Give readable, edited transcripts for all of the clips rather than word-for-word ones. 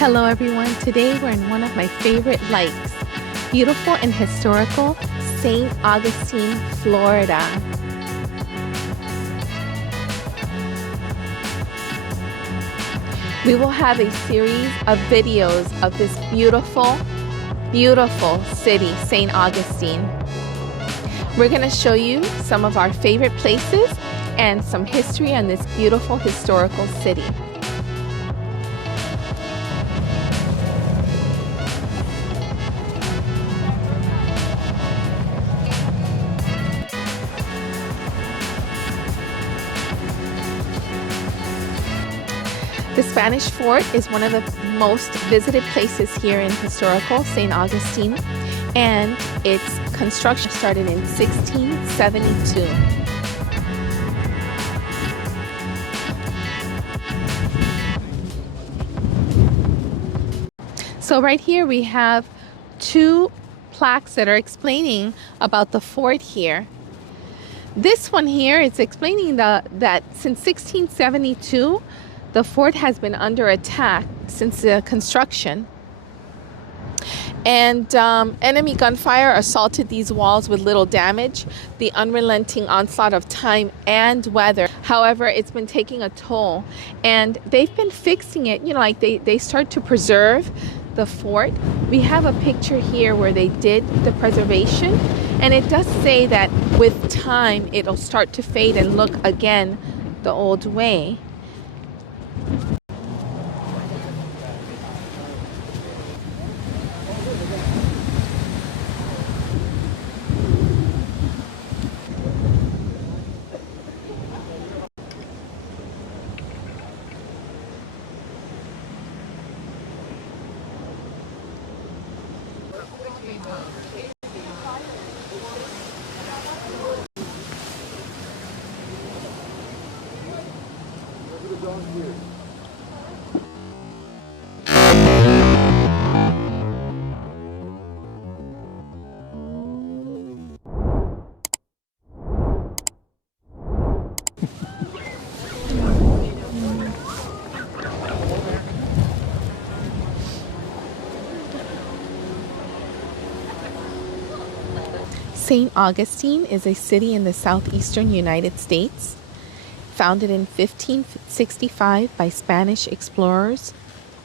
Hello everyone, today we're in one of my favorite lakes, beautiful and historical St. Augustine, Florida. We will have a series of videos of this beautiful, beautiful city, St. Augustine. We're going to show you some of our favorite places and some history on this beautiful historical city. The Spanish Fort is one of the most visited places here in historical St. Augustine, and its construction started in 1672. So right here we have two plaques that are explaining about the fort here. This one here is explaining that since 1672, the fort has been under attack since the construction, and enemy gunfire assaulted these walls with little damage. The unrelenting onslaught of time and weather, however, it's been taking a toll, and they've been fixing it, you know, like they start to preserve the fort. We have a picture here where they did the preservation, and it does say that with time it'll start to fade and look again the old way. St. Augustine is a city in the southeastern United States, founded in 1565 by Spanish explorers.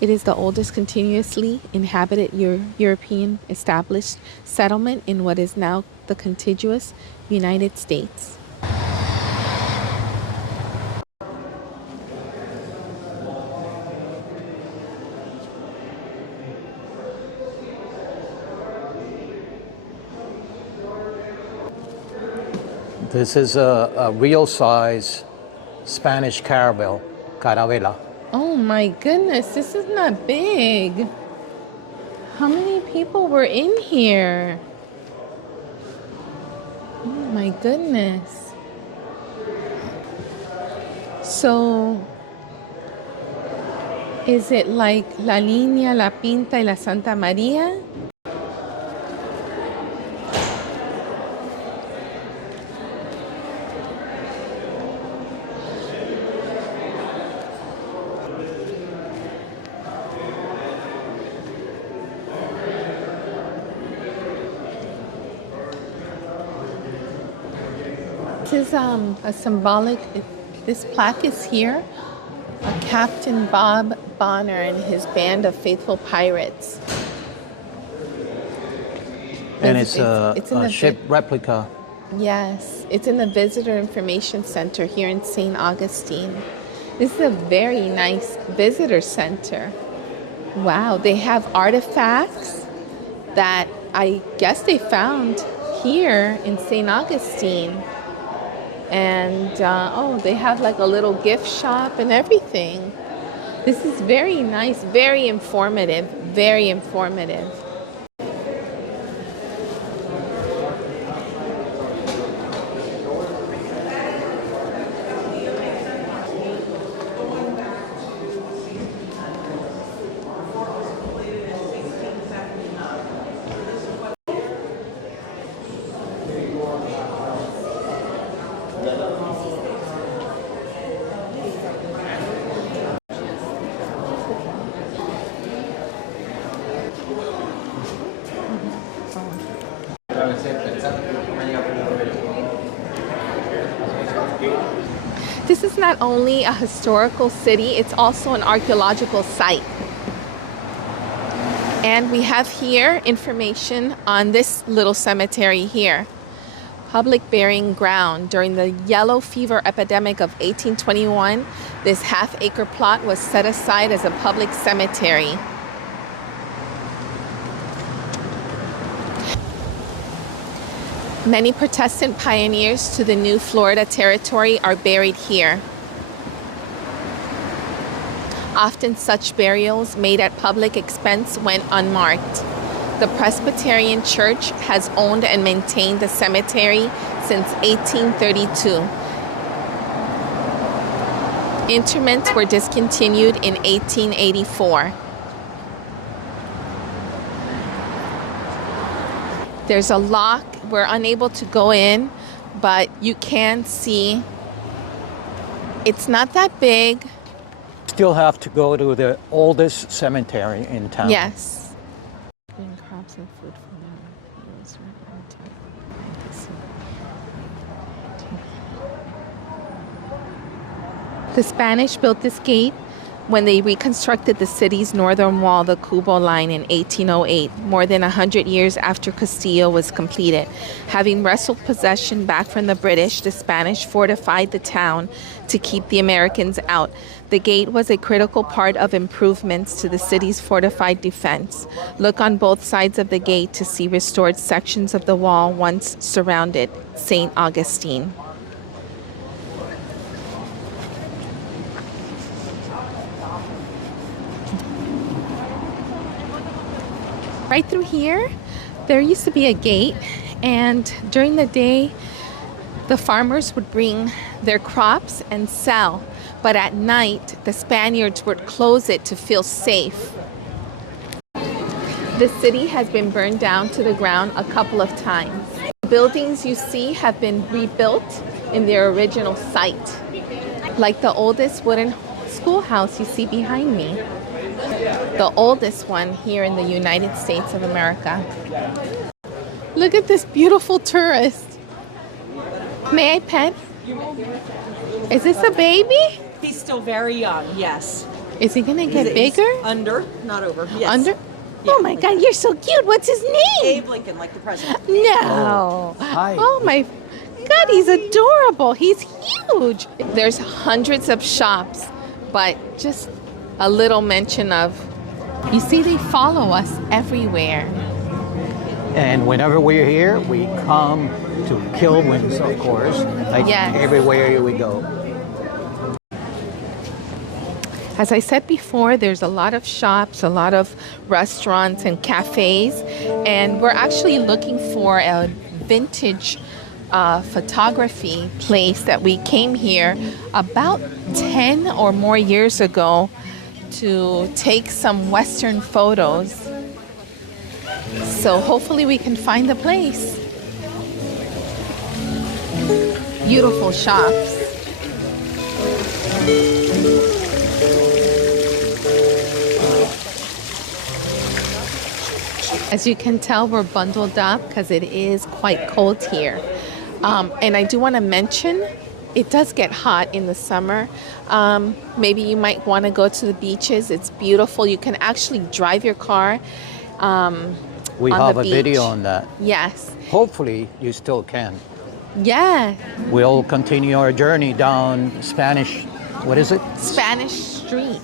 It is the oldest continuously inhabited European established settlement in what is now the contiguous United States. This is a real-size Spanish caravela. Oh my goodness, this is not big. How many people were in here? Oh my goodness. So, is it like La Línea, La Pinta, y La Santa María? This is a symbolic, this plaque is here, Captain Bob Bonner and his band of faithful pirates. And it's a ship replica. Yes, it's in the Visitor Information Center here in St. Augustine. This is a very nice visitor center. Wow, they have artifacts that I guess they found here in St. Augustine. And oh, they have like a little gift shop and everything. This is very nice, very informative, very informative. This is not only a historical city, it's also an archaeological site. And we have here information on this little cemetery here. Public burying ground. During the yellow fever epidemic of 1821, this half-acre plot was set aside as a public cemetery. Many Protestant pioneers to the new Florida territory are buried here. Often such burials made at public expense went unmarked. The Presbyterian Church has owned and maintained the cemetery since 1832. Interments were discontinued in 1884. There's a lock. We're unable to go in, but you can see it's not that big. Still have to go to the oldest cemetery in town. Yes. Crops and food for now. The Spanish built this gate when they reconstructed the city's northern wall, the Cubo Line, in 1808, more than 100 years after Castillo was completed. Having wrestled possession back from the British, the Spanish fortified the town to keep the Americans out. The gate was a critical part of improvements to the city's fortified defense. Look on both sides of the gate to see restored sections of the wall once surrounded St. Augustine. Right through here, there used to be a gate, and during the day, the farmers would bring their crops and sell. But at night, the Spaniards would close it to feel safe. The city has been burned down to the ground a couple of times. The buildings you see have been rebuilt in their original site, like the oldest wooden schoolhouse you see behind me. The oldest one here in the United States of America. Look at this beautiful tourist. May I pet? Is this a baby? He's still very young, yes. Is he gonna get bigger? Under, not over. Yes. Under? Yeah, oh my like God, that. you're so cute. What's his name? Abe Lincoln, like the president. No. Hi. Oh my God, he's adorable. He's huge. There's hundreds of shops, but just a little mention of, you see, they follow us everywhere. And whenever we're here, we come to Kilwins, of course. Like Yes. everywhere we go. As I said before, there's a lot of shops, a lot of restaurants and cafes, and we're actually looking for a vintage photography place that we came here about 10 or more years ago to take some Western photos. So hopefully we can find the place. Beautiful shops. As you can tell, we're bundled up because it is quite cold here. And I do want to mention, it does get hot in the summer. Maybe you might want to go to the beaches. It's beautiful. You can actually drive your car We on have the a video beach. on that. Yes. Hopefully, you still can. Yeah. We'll continue our journey down Spanish, what is it? Spanish Street.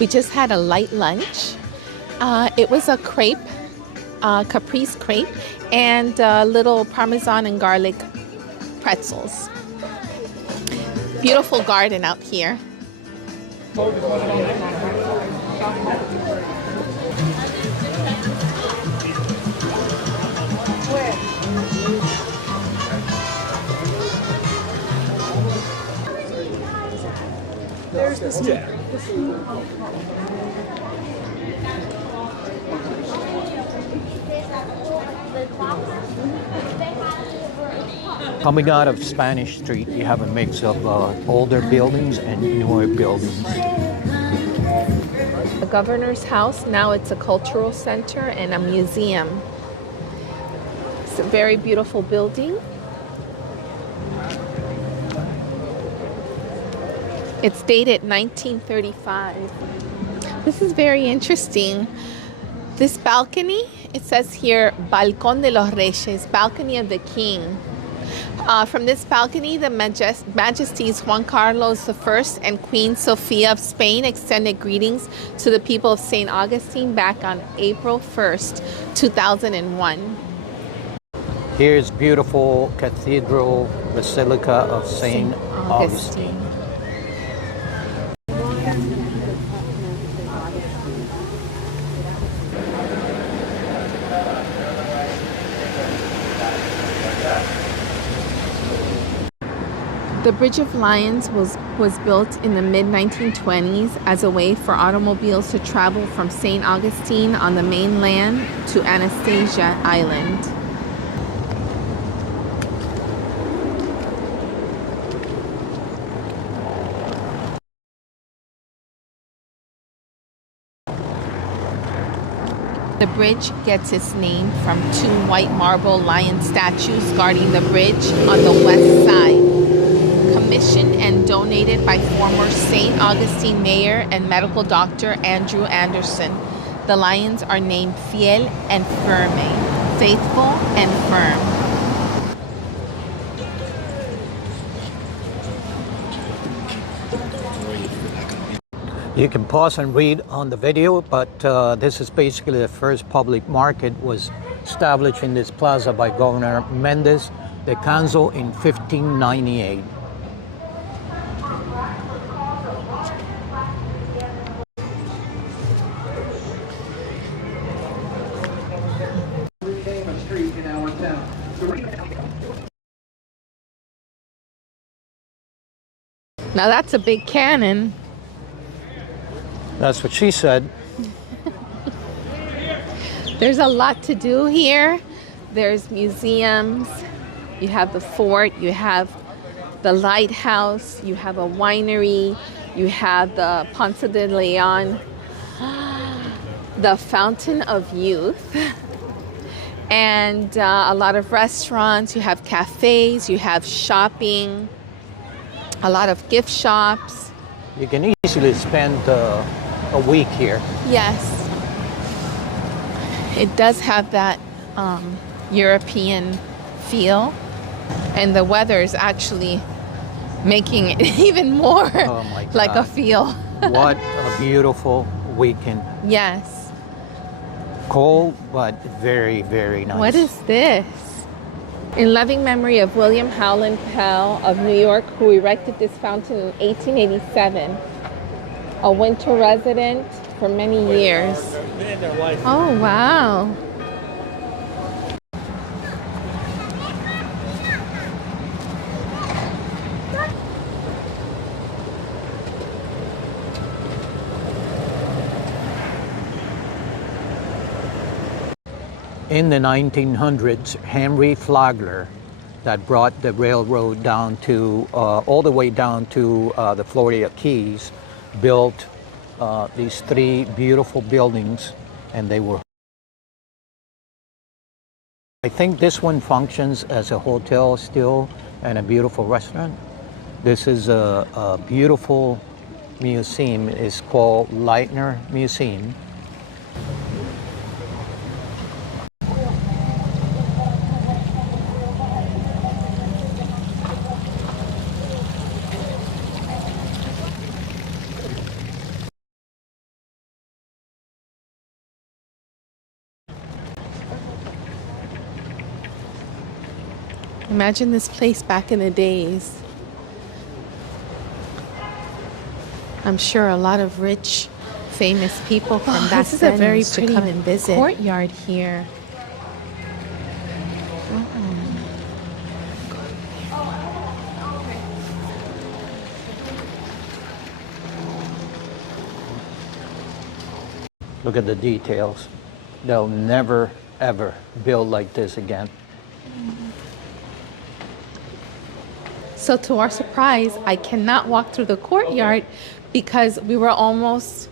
We just had a light lunch. It was a crepe, caprese crepe, and little Parmesan and garlic pretzels. Beautiful garden out here. Coming out of Spanish Street, you have a mix of older buildings and newer buildings. The governor's house, now it's a cultural center and a museum. It's a very beautiful building. It's dated 1935. This is very interesting. This balcony, it says here, Balcón de los Reyes, balcony of the king. From this balcony, the Majesties Juan Carlos I and Queen Sofia of Spain extended greetings to the people of St. Augustine back on April 1st, 2001. Here's beautiful Cathedral Basilica of St. Augustine. The Bridge of Lions was built in the mid-1920s as a way for automobiles to travel from St. Augustine on the mainland to Anastasia Island. The bridge gets its name from two white marble lion statues guarding the bridge on the west side. Commissioned and donated by former St. Augustine mayor and medical doctor Andrew Anderson. The lions are named Fiel and Firme, faithful and firm. You can pause and read on the video, but this is basically the first public market was established in this plaza by Governor Mendez de Canso in 1598. Now that's a big cannon. That's what she said. There's a lot to do here. There's museums, you have the fort, you have the lighthouse, you have a winery, you have the Ponce de Leon, the Fountain of Youth, and a lot of restaurants. You have cafes, you have shopping, a lot of gift shops. You can easily spend a week here. Yes. It does have that European feel, and the weather is actually making it even more like a feel. What a beautiful weekend. Yes. Cold, but very, very nice. What is this? In loving memory of William Howland Pell of New York, who erected this fountain in 1887. A winter resident for many years. Oh, wow. In the 1900s, Henry Flagler, that brought the railroad down to, all the way down to the Florida Keys, built these three beautiful buildings, and they were. I think this one functions as a hotel still and a beautiful restaurant. This is a beautiful museum. It's called Leitner Museum. Imagine this place back in the days. I'm sure a lot of rich, famous people from back this is a then very used to pretty come and visit. courtyard here. Look at the details. They'll never, ever build like this again. So to our surprise, I cannot walk through the courtyard because we were almost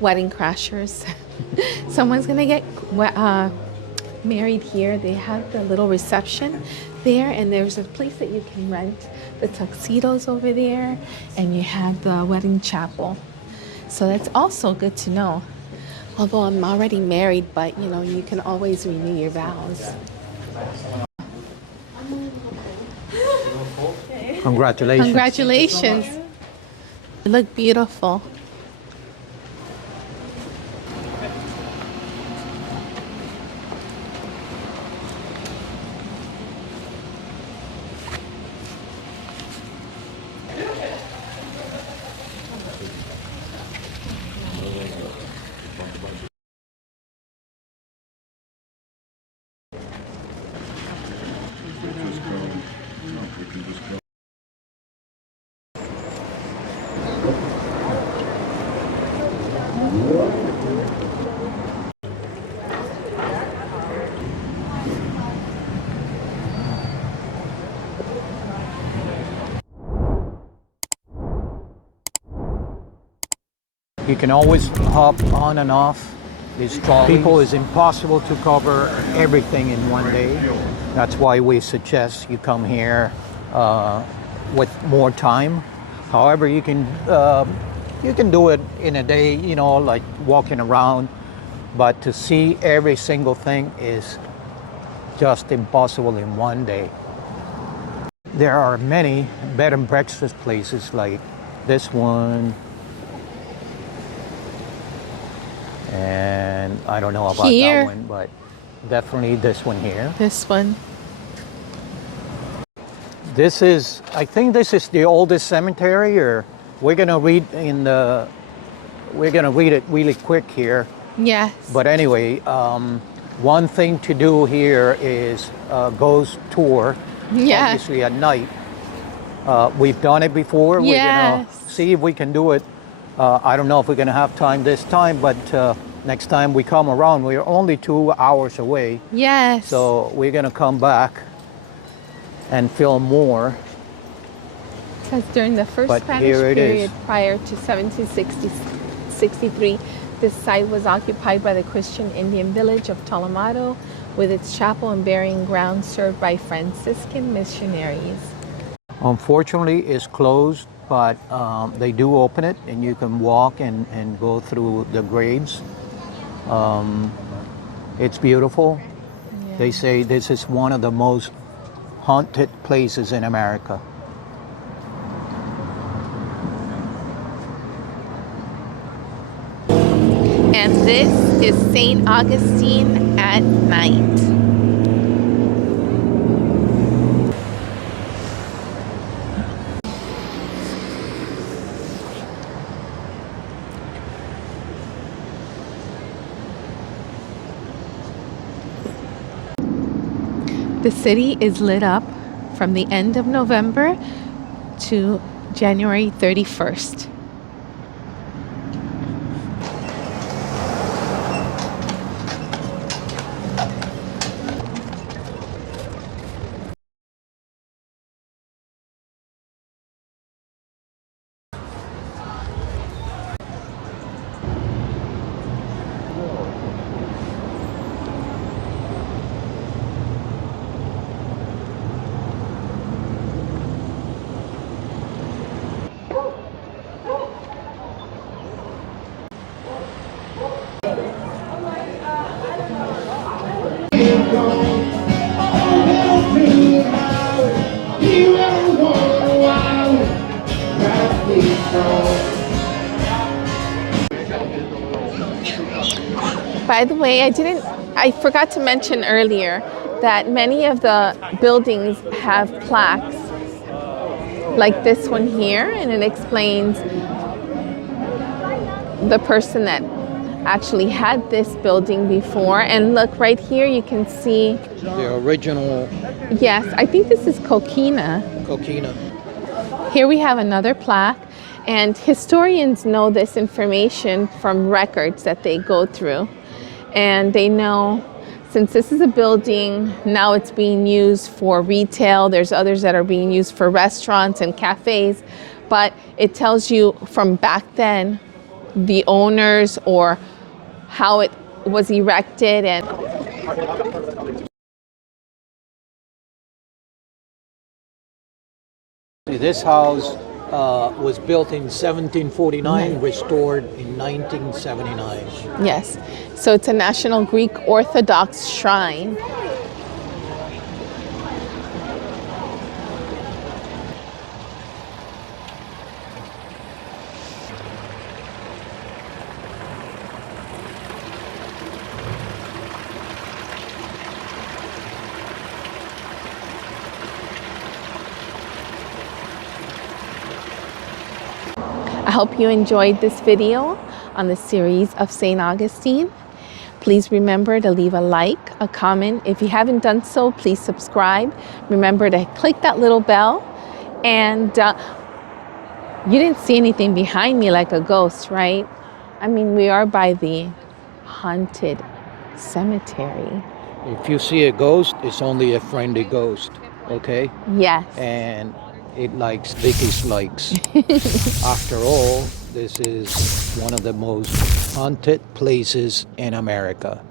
wedding crashers. Someone's gonna get married here. They have the little reception there, and there's a place that you can rent the tuxedos over there, and you have the wedding chapel. So that's also good to know. Although I'm already married, but you know, you can always renew your vows. Congratulations. Congratulations. You look beautiful. You can always hop on and off these trolleys. People, it's impossible to cover everything in one day. That's why we suggest you come here with more time. However, you can do it in a day, you know, like walking around. But to see every single thing is just impossible in one day. There are many bed and breakfast places like this one. And I don't know about Here. that one, but definitely this one here. This one. This is, I think this is the oldest cemetery, or we're gonna read it really quick here. Yes. But anyway, one thing to do here is ghost tour, Yeah. obviously at night. We've done it before. We're gonna Yes. see if we can do it. I don't know if we're gonna have time this time, but next time we come around, we're only 2 hours away. Yes. So we're gonna come back and film more. Because during the first But Spanish here it is. period prior to 1763, this site was occupied by the Christian Indian village of Talamado, with its chapel and burying ground served by Franciscan missionaries. Unfortunately, it's closed, but they do open it, and you can walk and go through the graves. It's beautiful. Yeah. They say this is one of the most haunted places in America. And this is St. Augustine at night. The city is lit up from the end of November to January 31st. By the way, I forgot to mention earlier that many of the buildings have plaques like this one here, and it explains the person that actually had this building before. And look, right here you can see, The original yes, I think this is Coquina. coquina. Here we have another plaque, And historians know this information from records that they go through. And they know, since this is a building, now it's being used for retail. There's others that are being used for restaurants and cafes. But it tells you from back then, the owners or how it was erected. And this house was built in 1749, restored in 1979. yes, so it's a National Greek Orthodox shrine. I hope you enjoyed this video on the series of St. Augustine. Please remember to leave a like, a comment. If you haven't done so, please subscribe. Remember to click that little bell. And you didn't see anything behind me like a ghost, right? I mean, we are by the haunted cemetery. If you see a ghost, it's only a friendly ghost, okay? Yes. And it likes Vicky's likes. After all, this is one of the most haunted places in America.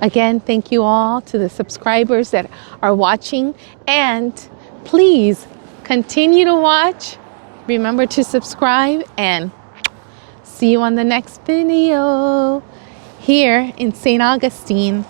Again, thank you all to the subscribers that are watching. And please continue to watch. Remember to subscribe and see you on the next video here in St. Augustine.